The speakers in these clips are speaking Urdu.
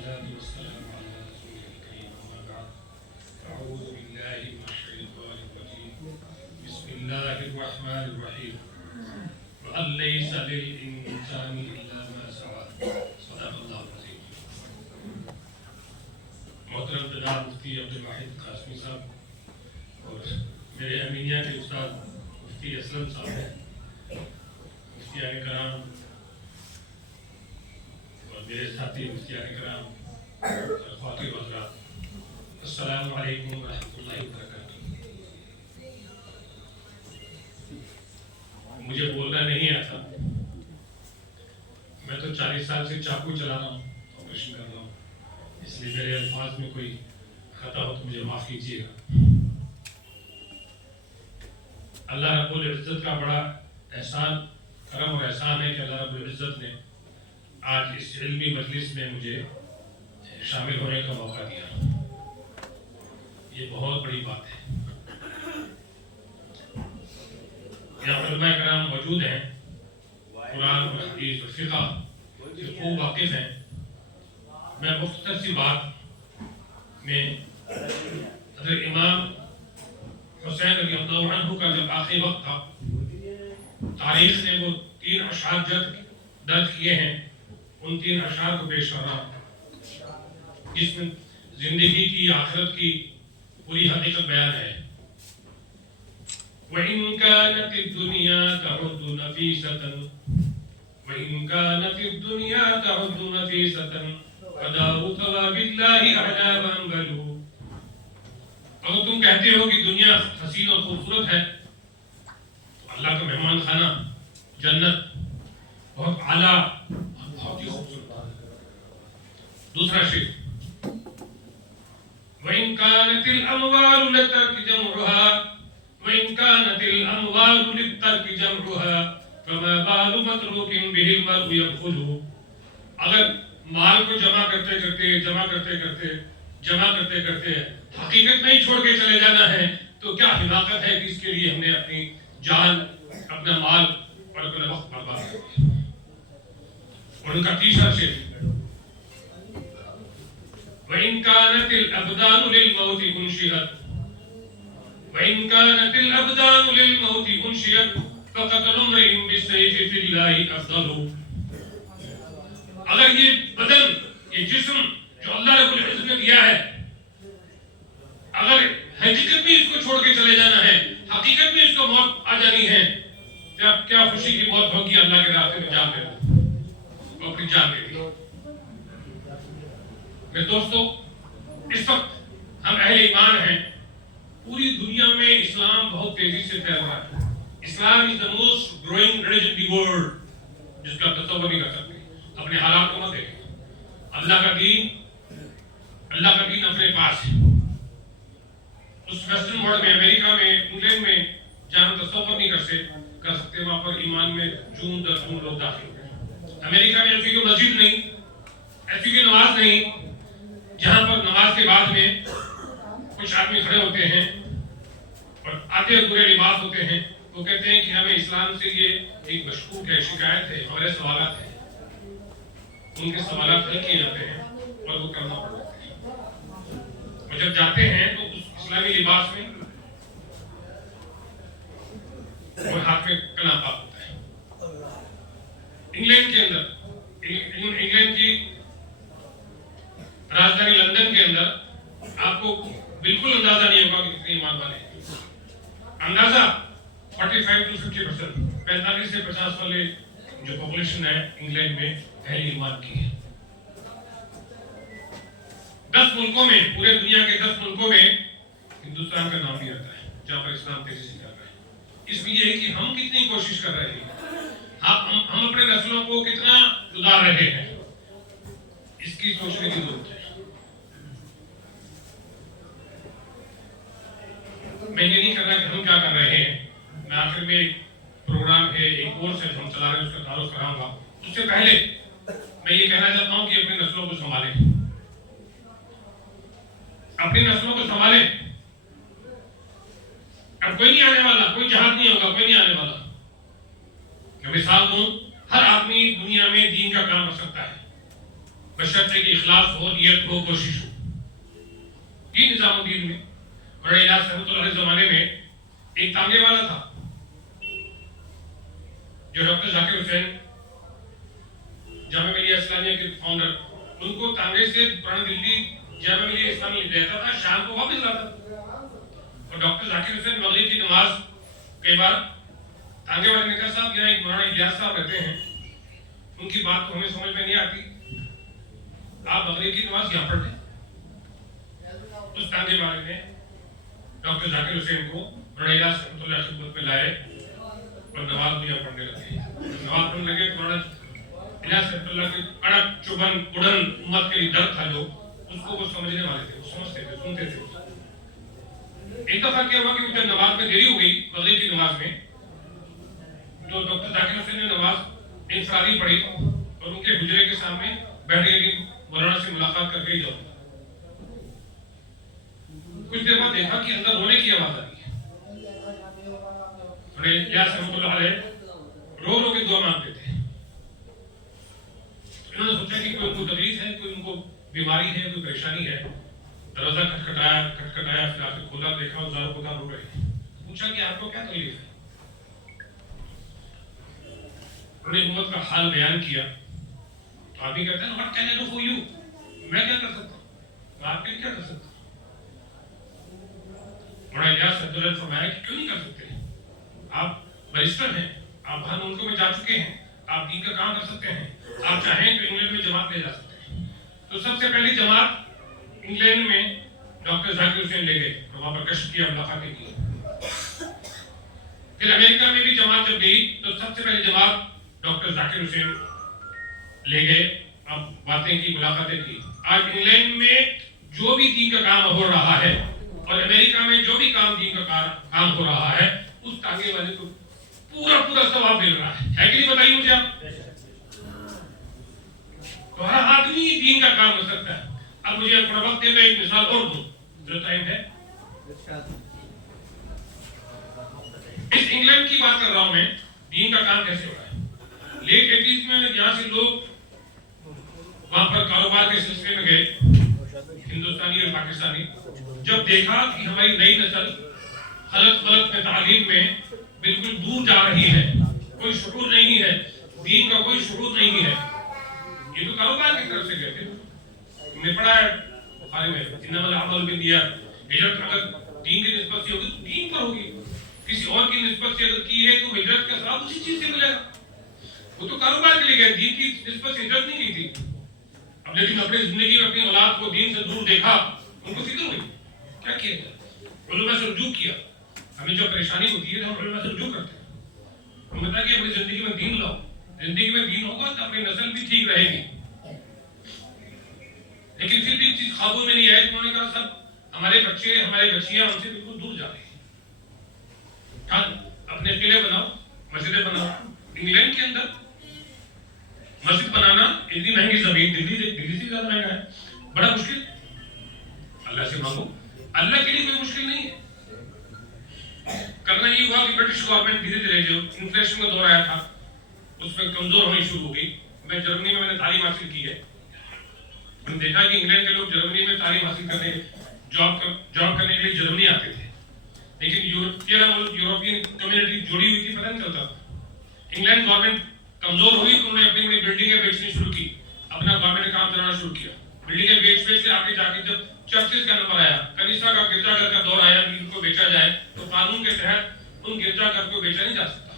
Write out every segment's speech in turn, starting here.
والصلاة والسلام على رسول الكريم أما بعد أعوذ بالله من الشيطان الرجيم بسم الله الرحمن الرحيم وأن ليس للإنسان إلا ما سعى صدق الله العظيم. محترم جناب مفتی عبدالواحد قاسمی صاحب اور میرے امینیہ کے استاد مفتی اسلم صاحب ہیں، مفتیان کرام اور میرے ساتھی مفتیان کرام اور خواتین و حضرات، السلام علیکم ورحمۃ اللہ وبرکاتہ۔ مجھے بولنا نہیں آتا، میں تو 40 سال سے چاقو چلا رہا ہوں، آپریشن کر رہا ہوں، اس لیے میرے الفاظ میں کوئی خطا ہو تو مجھے معاف کیجیے گا۔ اللہ رب العزت کا بڑا احسان، کرم اور احسان ہے کہ اللہ رب العزت نے آج اس علمی مجلس میں مجھے شامل ہونے کا موقع دیا، یہ بہت بڑی بات ہے۔ یہاں علماء کرام موجود ہیں، قرآن اور حدیث اور فقہ سے خوب واقف ہیں۔ میں مختصر سی بات میں حضرت امام حسین رضی اللہ عنہ کا جب آخری وقت تھا، تاریخ نے وہ 3 اشعار درج کیے ہیں، ان 3 اشعار کو پیش کر رہا ہوں جس میں زندگی کی آخرت کی پوری حقیقت بیان ہے۔ وَإِن كَانَتِ الدُّنْيَا تَعُدُّ نَفِيسَةً وَإِن كَانَتِ الدُّنْيَا تَعُدُّ نَفِيسَةً فَدَارُ ثَوَابِ اللَّهِ أَعْلَىٰ وَأَنْبَلُ۔ اگر تم کہتے ہو کہ دنیا حسین اور خوبصورت ہے تو اللہ کا مہمان خانہ جنت بہت اعلیٰ اور بہت ہی خوبصورت ہے۔ دوسرا شعر، وَإِن كَانَتِ الْأَمْوَالُ لِلتَّرْكِ جَمْعُهَا وَإِن كَانَتِ الْأَمْوَالُ لِلتَّرْكِ جَمْعُهَا فَمَا بَالُ مَتْرُوكٍ بِهِ الْمَرْءُ يَبْخُلُ۔ اگر مال کو جمع کرتے کرتے حقیقت میں ہی چھوڑ کے چلے جانا ہے تو کیا حماقت ہے کہ اس کے لیے ہم نے اپنی جان، اپنا مال اور اپنا وقت برباد کر دیا۔ اور ان کا تیسرا شعر، وَإِن كَانَتِ الْأَبْدَانُ لِلْمَوْتِ أُنشِئَتْ وَإِن كَانَتِ الْأَبْدَانُ لِلْمَوْتِ أُنشِئَتْ فَقَتْلُ امْرِئٍ بِالسَّيْفِ فِي اللَّهِ أَفْضَلُ۔ اگر یہ بدن، یہ جسم جو اللہ رب العزت نے دیا ہے، اگر حقیقت میں اس کو چھوڑ کے چلے جانا ہے، حقیقت میں اس کو موت آ جانی ہے، کیا خوشی کی موت ہوگی اللہ کے راستے میں جان دے وہ اپنی جان دے دی۔ میرے دوستو، اس وقت ہم اہل ایمان ہیں، پوری دنیا میں اسلام بہت تیزی سے پھیل رہا ہے۔ اسلام is the most growing religion in the world، جس کا تصور نہیں کر سکتے۔ اپنے حالات کو مت دیکھیں، اللہ کا دین اپنے پاس ہے۔ اس ویسٹرن ورلڈ میں، امریکہ میں، انگلینڈ میں جہاں ہم تصور نہیں کر سکتے، وہاں پر ایمان میں جون در جون لوگ داخل ہوتے ہیں۔ امریکہ میں ایسی کوئی مسجد نہیں، ایسی کوئی نماز نہیں جہاں پر نماز کے بعد میں کچھ آدمی کھڑے ہوتے ہیں اور آدھے برے لباس ہوتے ہیں، وہ کہتے ہیں کہ ہمیں اسلام سے یہ ایک مشکوک ہے، شکایت ہے، ہمارے سوالات ہیں۔ ان کے سوالات حل کیے جاتے ہیں اور وہ کرنا پڑتا ہے۔ اور جب جاتے ہیں تو اس اسلامی لباس میں وہ ہاتھ میں کلام پاک ہوتا ہے۔ انگلینڈ کی راجدھانی لندن کے اندر آپ کو بالکل اندازہ نہیں ہوگا کہ کتنے ایمان والے ہیں۔ اندازہ 45 to 50%، 45 سے 50 والے جو پاپولیشن ہے انگلینڈ میں اہل ایمان کی ہے۔ 10 ملکوں میں، پورے دنیا کے 10 ملکوں میں ہندوستان کا نام بھی آتا ہے جہاں پر اسلام تیزی سے پھیل رہا ہے۔ اس میں یہ ہے کہ ہم کتنی کوشش کر رہے ہیں، ہم اپنے نسلوں کو کتنا سدھار رہے ہیں، اس کی سوچنے کی ضرورت ہے۔ میں یہ نہیں کر رہا کہ ہم کیا کر رہے ہیں، میں آخر میں ایک پروگرام ہے، ایک کورس ہے جو ہم چلا رہے ہیں، اس کا تعارف کراؤں گا۔ اس سے پہلے میں یہ کہنا چاہتا ہوں کہ اپنی نسلوں کو سنبھالیں، اپنی نسلوں کو سنبھالیں۔ اب کوئی نہیں آنے والا، کوئی جہاد نہیں ہوگا، کوئی نہیں آنے والا۔ میں مثال دوں، ہر آدمی دنیا میں دین کا کام کر سکتا ہے، بشرطے کہ اخلاص ہو، نیت ہو، کوشش ہو. یہ نظام الدین میں بڑے الیاس رحمۃ اللہ علیہ زمانے میں ایک تانگے والا تھا جو ڈاکٹر ذاکر حسین جامعہ ملیہ اسلامیہ کے فاؤنڈر، ان کو تانگے سے پرانا دلی جامعہ ملیہ اسلامیہ رہتا تھا، شام کو واپس لاتا تھا. اور ڈاکٹر ذاکر حسین مغرب کی نماز کئی بار تانگے والے نے کہا صاحب یہاں ایک مولانا الیاس صاحب رہتے ہیں، ان کی بات تو ہمیں سمجھ میں نہیں آتی، آپ مغرب کی نماز یہاں پڑھ لیں. اس تانگے والے نے ڈاکٹر ذاکر حسین کو مولانا الیاس رحمۃ اللہ کی خدمت میں لائے اور نماز بھی یہاں پڑھنے لگے. نماز پڑھنے لگے تو مولانا الیاس رحمۃ اللہ کے اڑپ چبھن اڑن امت کے لیے درد تھا جو اس کو وہ سمجھنے والے تھے، وہ سمجھتے تھے، سنتے تھے. ایک دفعہ کیا ہوا کہ جب نماز میں دیری ہو گئی مغرب کی نماز میں، تو ڈاکٹر ذاکر حسین نے نماز انفرادی پڑھی اور ان کے حجرے کے سامنے بیٹھ گئے کہ مولانا سے ملاقات کر کے ہی جاؤ. کچھ دیر بعد دیکھا کہ اندر رونے کی آواز آ رہی ہے. الیاس رحمۃ اللہ علیہ رو رو کے دعا مانگتے تھے. انہوں نے سوچا کہ کوئی ان کو تکلیف ہے، کوئی ان کو بیماری ہے، کوئی پریشانی ہے. دروازہ کھٹکھٹایا، پھر آپ نے کھولا، دیکھا اور زاروں کو رو رہے ہیں. پوچھا کہ آپ کو کیا تکلیف ہے؟ انہوں نے امت کا حال بیان کیا. تو آپ ہی کہتے ہیں what can I do for you؟ میں کیا کر سکتا ہوں؟ آپ کے لیے کیا کر سکتا ہوں؟ مولانا الیاس رحمۃ اللہ نے فرمایا کہ کیوں نہیں کر سکتے؟ آپ بیرسٹر ہیں، آپ باہر ملکوں میں جا چکے ہیں، آپ دین کا کام کر سکتے ہیں، آپ چاہیں تو انگلینڈ میں جماعت لے جا سکتے ہیں. تو سب سے پہلی جماعت انگلینڈ میں ڈاکٹر ذاکر حسین لے گئے اور وہاں پر کشف کیا، ملاقاتیں کی. پھر امریکہ میں بھی جماعت جب گئی تو سب سے پہلی جماعت ڈاکٹر ذاکر حسین لے گئے، اب باتیں کی، ملاقاتیں کی. آج انگلینڈ میں جو بھی دین کا کام ہو رہا ہے اور امریکہ میں جو بھی کام دین کا کام ہو رہا ہے، اس تانگے والے کو پورا ثواب مل رہا ہے کہ نہیں؟ بتائیے مجھے آپ. تو ہر آدمی دین کا کام کر سکتا ہے. اب مجھے اپنا وقت دے، میں ایک مثال اور دوں جو ٹائم ہے. اس انگلینڈ کی بات کر رہا ہوں میں، دین کا کام کیسے ہو رہا ہے. لیٹ 80s میں یہاں سے لوگ وہاں پر کاروبار کے سلسلے میں گئے، ہندوستانی اور پاکستانی. جب دیکھا کہ ہماری نئی نسل غلط میں تعلیم میں بالکل دور جا رہی ہے، کوئی شعور نہیں ہے، دین کا کوئی شعور نہیں ہے. یہ تو کاروبار کی طرف سے گئے تھے. تم نے پڑھا ہے بخاری میں انما الاعمال بالنیات. ہجرت اگر دین کی نسبت سے ہوگی تو دین پر ہوگی، کسی اور کی نسبت سے اگر کی ہے تو ہجرت کا ثواب اسی چیز سے ملے گا. وہ تو کاروبار کے لیے گئے، دین کی نسبت سے ہجرت نہیں کی تھی. اب لیکن اپنی زندگی میں اپنی اولاد کو دین سے دور دیکھا، ان کو فکر ہوئی. کیا کیا جائے؟ علماء سے رجوع کیا. ہمیں جو پریشانی ہوتی ہے ہم علماء سے رجوع کرتے ہیں. ہم بتا کہ اپنی زندگی میں دین لاؤ. زندگی میں دین ہوگا تو اپنی نسل بھی ٹھیک رہے گی. لیکن پھر بھی چیز قابو میں نہیں آئی. انہوں نے کہا سب ہمارے بچے، ہمارے بچیاں ہم سے بالکل دور جا رہے ہیں. ہاں، اپنے قلعے بناؤ، مسجدیں بناؤ. انگلینڈ کے اندر مسجد بنانا اتنی مہنگی زمین، دلی سے زیادہ مہنگا ہے، بڑا مشکل. اللہ سے مانگو، اللہ کے لیے کوئی مشکل نہیں ہے. کرنا یہ ہوا کہ برٹش گورنمنٹ دھیرے دھیرے جو انفلیشن کا دور آیا تھا اس میں کمزور ہونی شروع ہو گئی. میں جرمنی میں نے تعلیم حاصل کی ہے. ہم نے دیکھا کہ انگلینڈ کے لوگ جرمنی میں تعلیم حاصل کرنے، جاب کرنے کے لیے جرمنی آتے تھے. لیکن یورپین کمیونٹی جڑی ہوئی تھی، پتہ نہیں چلتا. انگلینڈ گورنمنٹ کمزور ہوئی تو انہوں نے اپنی بڑی بلڈنگیں بیچنی شروع کی، اپنا گورنمنٹ کام چلانا شروع کیا. بلڈنگیں بیچ سے آگے جا کے جب چرچز کا نمبر آیا، کنیسا کا گرجا گھر کا دور آیا کہ ان کو بیچا جائے، تو قانون کے تحت ان گرجا گھر کو بیچا نہیں جا سکتا.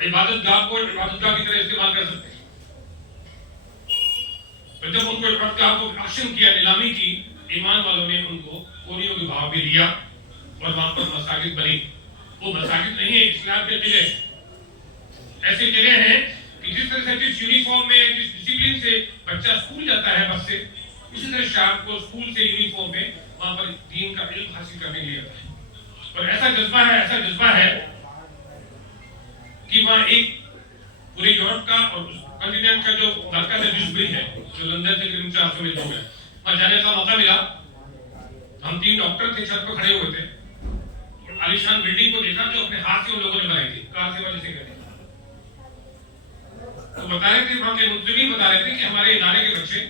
عبادت گاہ کو عبادت گاہ کی طرح استعمال کر سکتے ہیں. جب ان کو عبادت گاہ کو آکشن کیا، نیلامی کی، ایمان والوں نے ان کو کوریوں کے بھاؤ بھی لیا اور وہاں پر مساجد بنی. وہ مساجد نہیں ہے، اسلام کے قلعے. ایسے قلعے ہیں کہ جس طرح سے جس یونیفارم میں، جس ڈسپلن سے بچہ اسکول جاتا ہے بس سے، اسی طرح شام کو اسکول سے یونیفارم میں وہاں پر دین کا علم حاصل کرنے کے لیے آتا ہے. اور ایسا جذبہ ہے کہ وہاں ایک پورے یورپ کا اور کنٹیننٹ کا جو مرکز ہے ڈیوسبری ہے، جو لندن سے قریب 400 میل دور ہے، وہاں جانے کا موقع ملا. ہم 3 ڈاکٹر تھے، چھت پر کھڑے ہوئے تھے. عالیشان بلڈنگ کو دیکھا جو اپنے ہاتھ سے ان لوگوں نے بنائی تھی، کار سے وجہ سے کریں. تو بتا رہے تھے وہاں کے منتظمین بتا رہے تھے کہ ہمارے ادارے کے بچے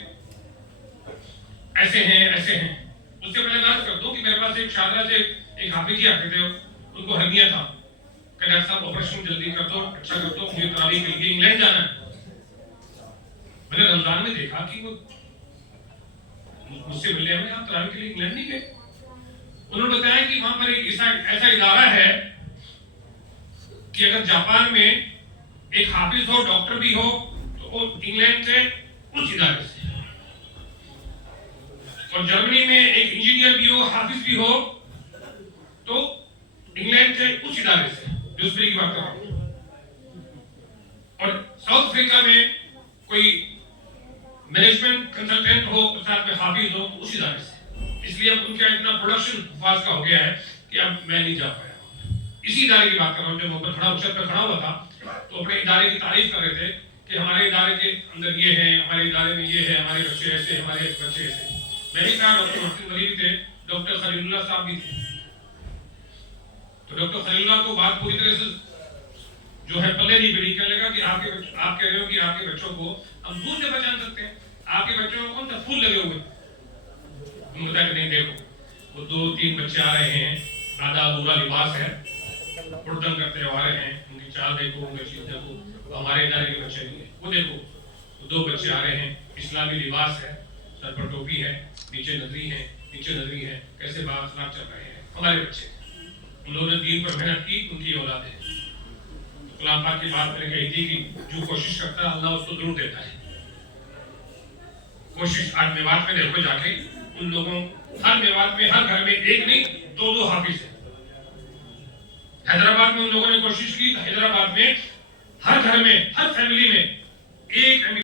ایسے ہیں ایسے ہیں. اس سے پہلے بات کرتا ہوں کہ میرے پاس ایک شاہدرہ سے ایک حافظ جی آتے تھے, ان کو ہرنیا تھا کہ ڈاکٹر صاحب آپریشن جلدی کر دو, اچھا کر دو, مجھے تراویح کے لیے انگلینڈ جانا ہے. میں نے رمضان میں دیکھا کہ وہ مجھ سے ملنے میں, آپ تراویح کے لیے انگلینڈ نہیں گئے. انہوں نے بتایا کہ وہاں پر ایک ایسا ادارہ ہے کہ اگر جاپان میں ایک حافظ ہو, ڈاکٹر بھی ہو, تو وہ انگلینڈ کے اس ادارے سے, اور جرمنی میں ایک انجینئر بھی ہو, حافظ بھی ہو, تو انگلینڈ کے اس ادارے سے, دوسری کی بات کر رہا ہوں. اور ساؤتھ افریقہ میں کوئی مینجمنٹ کنسلٹنٹ ہو, ساتھ میں حافظ ہو, اس ادارے سے. اس لیے اب ان کا اتنا پروڈکشن حفاظ کا ہو گیا ہے کہ اب میں نہیں جا پایا. اسی ادارے کی بات کر رہا ہوں, جب وہاں پر کھڑا چھت پہ کھڑا ہوا تھا تو اپنے ادارے کی تعریف کر رہے تھے کہ ہمارے ادارے کے اندر یہ ہے, ہمارے ادارے میں یہ ہے, ہمارے بچے ایسے, ہمارے بچے ایسے. میں بھی کہا ڈاکٹر محسن ولی بھی تھے, ڈاکٹر خلیل اللہ صاحب بھی تھے. تو ڈاکٹر خلیل اللہ کو بات پوری طرح سے جو ہے پلے نہیں پڑی. کہنے لگا کہ آپ کہہ رہے ہو کہ آپ کے بچوں کو ہم دور سے پہچان سکتے ہیں, آپ کے بچوں کو کون سا پھول لگے ہوئے. انہوں نے بتایا کہ نہیں دیکھو, وہ 2-3 بچے آ رہے ہیں, آدھا ادھورا لباس ہے, اردن کرتے آ رہے ہیں, ان کی چال دیکھو, ان کی چیز دیکھو, ہمارے ادارے کے بچے نہیں ہیں. وہ دیکھو, وہ 2 بچے آ رہے ہیں, اسلامی لباس ہے, سر پر ٹوپی ہے, نیچے نظری ہے, کیسے بااخلاق چل رہے ہیں, ہمارے بچے. ان لوگوں نے دین پر محنت کی, ان کی اولاد ہے. کلام پاک کی بات میں نے کہی تھی کہ جو کوشش کرتا ہے اللہ اس کو ضرور دیتا ہے. کوشش آج میوات میں دیکھو جا کے, ان لوگوں ہر میوات میں ہر گھر میں ایک نہیں 2 حافظ ہیں. حیدرآباد میں ان لوگوں نے کوشش کی, حیدرآباد میں ہر گھر میں ہر فیملی میں ایک